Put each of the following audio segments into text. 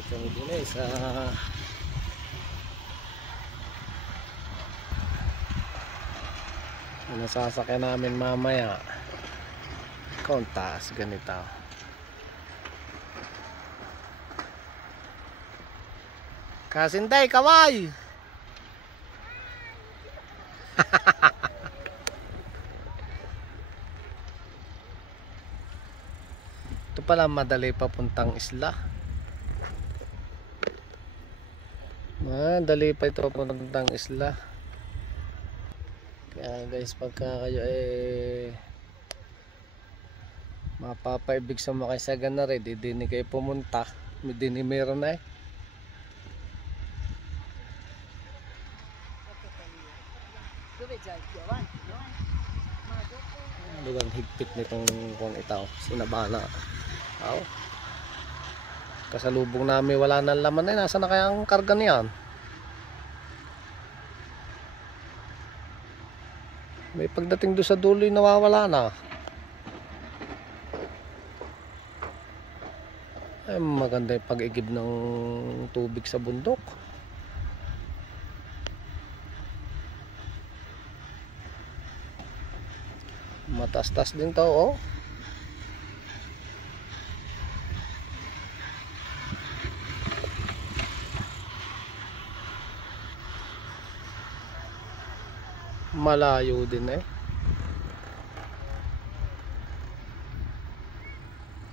Kahit kami din sa nasasakyan namin mamaya. Kontas ganito. Kasinday, kaway! Ito pala madali papuntang isla. Madali pa ito papuntang isla. Kaya guys, pagka kayo mapapaibig sa makaisagan na rin, di ni kayo pumunta. Di ni meron na Lugang higpit nitong kung itaw, sinabana. Aw. Kasalubong namin wala nang laman na, nasa na kaya ang karga niyan? May pagdating doon sa dulo nawawala na. Ay, maganda yung pag-igib ng tubig sa bundok. Matastas din to, oh. Malayo din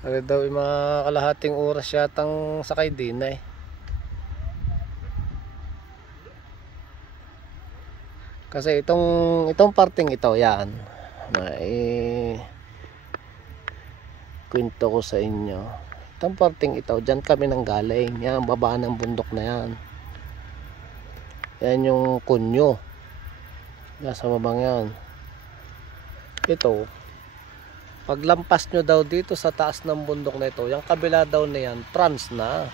Ano daw yung mga kalahating oras yatang sakay din Kasi itong parting ito, yan. Kwento ko sa inyo. Itong parting ito, dyan kami nang galing. Yan, baba ng bundok na yan. Yan yung kunyo. Yan sa babang yan. Ito, paglampas nyo daw dito sa taas ng bundok na ito, yung kabila daw na yan, trans na.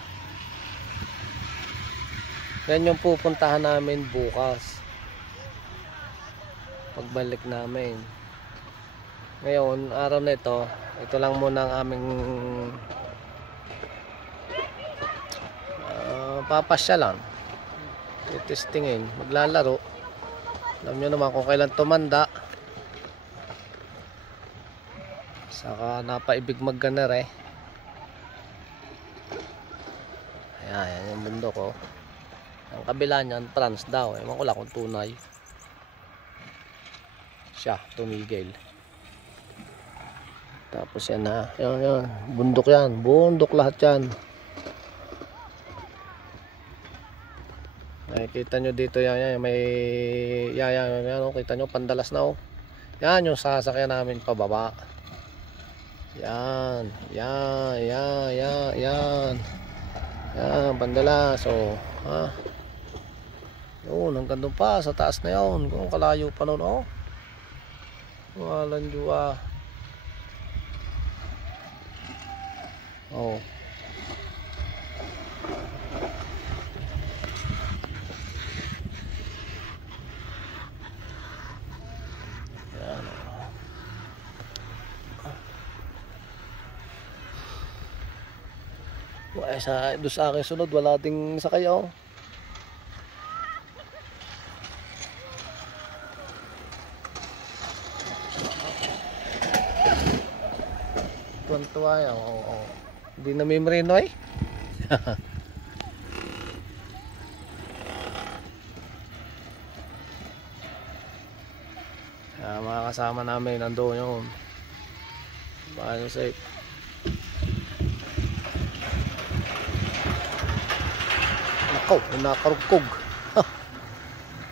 Yan yung pupuntahan namin bukas. Pagbalik namin. Ngayon, araw na ito lang muna ang aming papasyalan. Testingin, maglalaro. Alam nyo naman kung kailan tumanda. Saka napaibig magganar Ayan yung bundok Ang kabila niyan, trans daw ewan ko lang kung tunay. Siya, tumigil. Tapos yan yan. Bundok yan. Bundok lahat yan. Nakikita nyo dito yan. May yan. Kita nyo, pandalas na Yan yung sasakyan namin pababa. Yan. Yan, pandalas. Yun, hanggang doon pa. Sa taas na yun. Kung kalayo pa nun Walang juwa. Yan. Doon sa akin sunod, wala ding sakay Tuwan-tuwa yan. Hindi na may merino mga kasama namin nandoon yun. Paano safe? Nakaw, nakarugkog.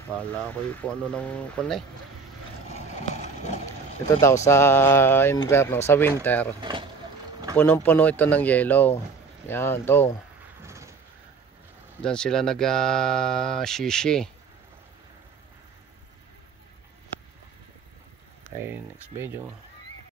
Wala ko yung kung ano ng kunay. Ito daw sa inverno, sa winter, punong-puno ito ng yellow. Yan, to. Diyan sila nag-shishi. Okay, next video.